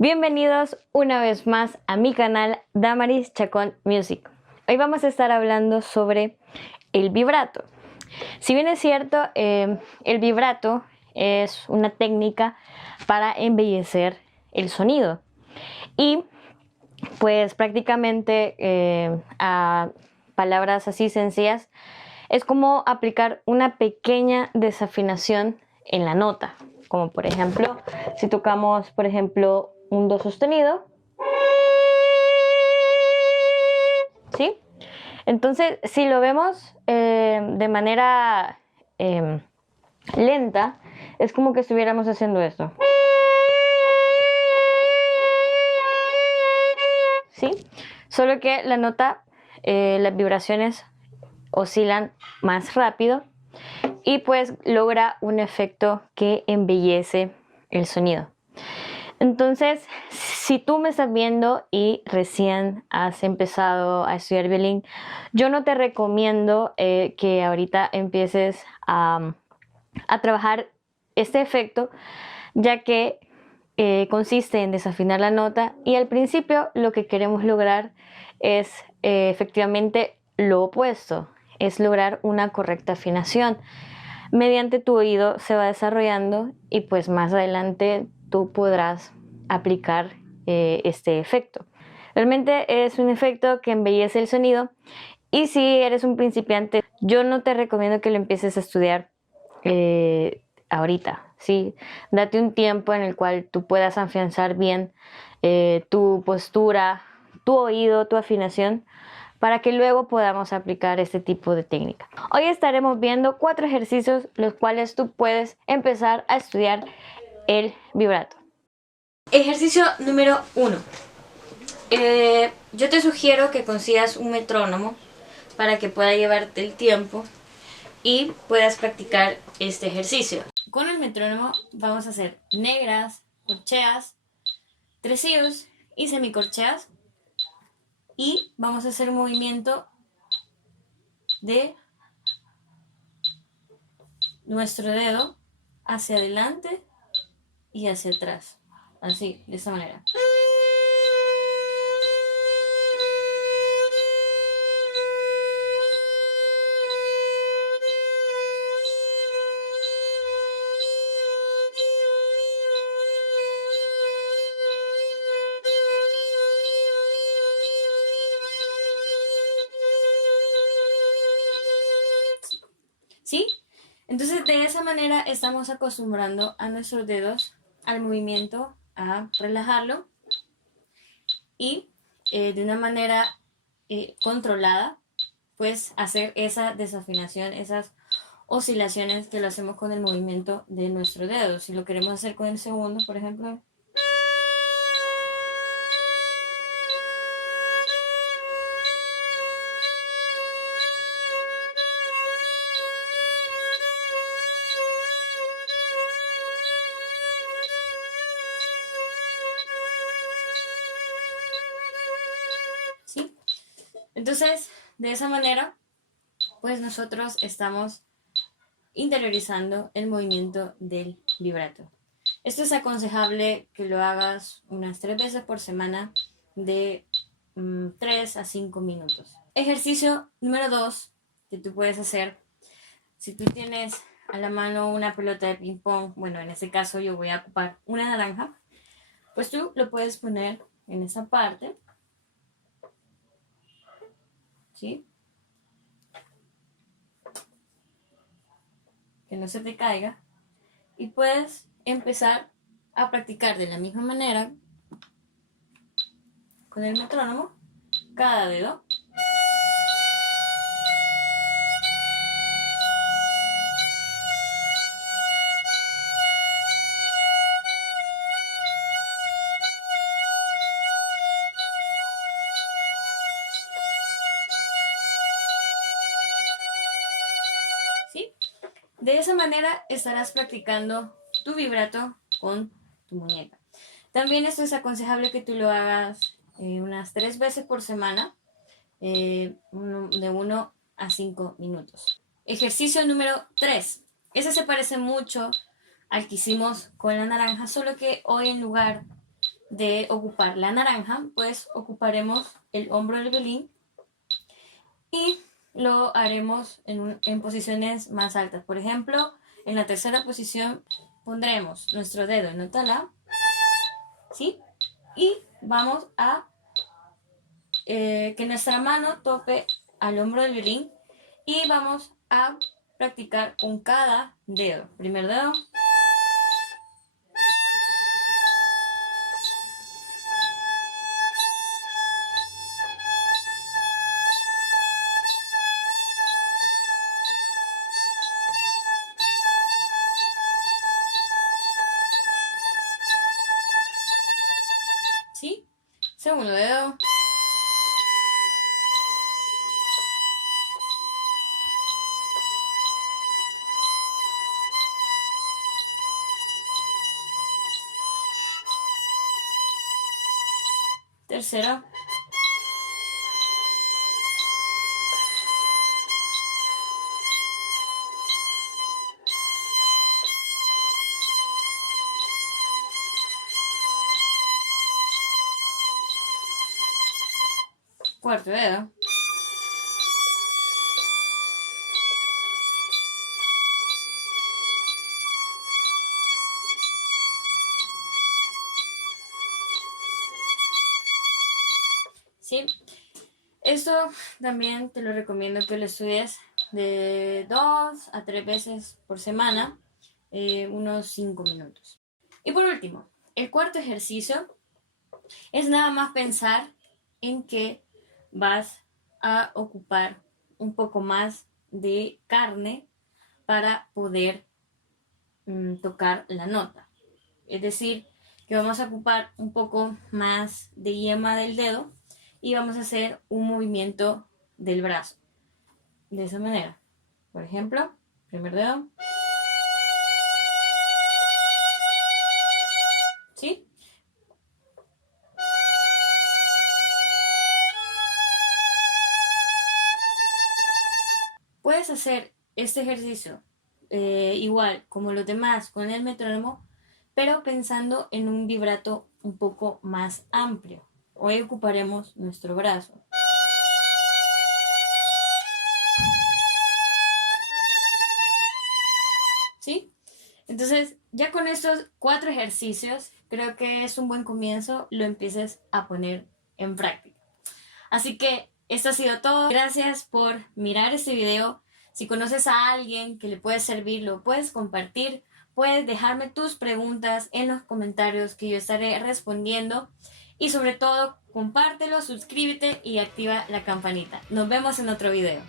Bienvenidos una vez más a mi canal Damaris Chacón Music. Hoy vamos a estar hablando sobre el vibrato. Si bien es cierto, el vibrato es una técnica para embellecer el sonido y pues prácticamente a palabras así sencillas es como aplicar una pequeña desafinación en la nota, como por ejemplo si tocamos por ejemplo un do sostenido, ¿sí? Entonces si lo vemos de manera lenta, es como que estuviéramos haciendo esto, ¿sí? Solo que la nota, las vibraciones oscilan más rápido y pues logra un efecto que embellece el sonido. Entonces, si tú me estás viendo y recién has empezado a estudiar violín, yo no te recomiendo que ahorita empieces a trabajar este efecto, ya que consiste en desafinar la nota y al principio lo que queremos lograr es efectivamente lo opuesto, es lograr una correcta afinación. Mediante tu oído se va desarrollando y pues más adelante tú podrás aplicar este efecto. Realmente es un efecto que embellece el sonido y si eres un principiante, yo no te recomiendo que lo empieces a estudiar ahorita, ¿sí? Date un tiempo en el cual tú puedas afianzar bien tu postura, tu oído, tu afinación, para que luego podamos aplicar este tipo de técnica. Hoy estaremos viendo 4 ejercicios los cuales tú puedes empezar a estudiar el vibrato. Ejercicio número 1. Yo te sugiero que consigas un metrónomo para que pueda llevarte el tiempo y puedas practicar este ejercicio. Con el metrónomo vamos a hacer negras, corcheas, tresillos y semicorcheas. Y vamos a hacer un movimiento de nuestro dedo hacia adelante y hacia atrás. Así, de esta manera. ¿Sí? Entonces de esa manera estamos acostumbrando a nuestros dedos al movimiento, a relajarlo y de una manera controlada, pues hacer esa desafinación, esas oscilaciones que lo hacemos con el movimiento de nuestro dedo. Si lo queremos hacer con el segundo, por ejemplo. ¿Sí? Entonces, de esa manera, pues nosotros estamos interiorizando el movimiento del vibrato. Esto es aconsejable que lo hagas unas 3 veces por semana de 3 a 5 minutos. Ejercicio número 2 que tú puedes hacer. Si tú tienes a la mano una pelota de ping pong, bueno, en este caso yo voy a ocupar una naranja, pues tú lo puedes poner en esa parte, ¿sí? Que no se te caiga y puedes empezar a practicar de la misma manera con el metrónomo cada dedo. ¿Sí? De esa manera estarás practicando tu vibrato con tu muñeca. También esto es aconsejable que tú lo hagas unas 3 veces por semana, de 1 a 5 minutos. Ejercicio número 3. Ese se parece mucho al que hicimos con la naranja, solo que hoy en lugar de ocupar la naranja, pues ocuparemos el hombro del violín y lo haremos en posiciones más altas. Por ejemplo, en la tercera posición pondremos nuestro dedo en nota la, ¿sí? Y vamos a que nuestra mano tope al hombro del violín y vamos a practicar con cada dedo. Primer dedo. ¿Sí? Segundo dedo. Tercero. Cuarto dedo. ¿Sí? Esto también te lo recomiendo que lo estudies de 2 a 3 veces por semana, unos 5 minutos. Y por último, el cuarto ejercicio es nada más pensar en que vas a ocupar un poco más de carne para poder tocar la nota. Es decir, que vamos a ocupar un poco más de yema del dedo y vamos a hacer un movimiento del brazo. De esa manera. Por ejemplo, primer dedo. ¿Sí? Puedes hacer este ejercicio igual como los demás con el metrónomo, pero pensando en un vibrato un poco más amplio. Hoy ocuparemos nuestro brazo. ¿Sí? Entonces, ya con estos 4 ejercicios, creo que es un buen comienzo, lo empieces a poner en práctica. Así que esto ha sido todo. Gracias por mirar este video. Si conoces a alguien que le puede servir, lo puedes compartir. Puedes dejarme tus preguntas en los comentarios que yo estaré respondiendo. Y sobre todo, compártelo, suscríbete y activa la campanita. Nos vemos en otro video.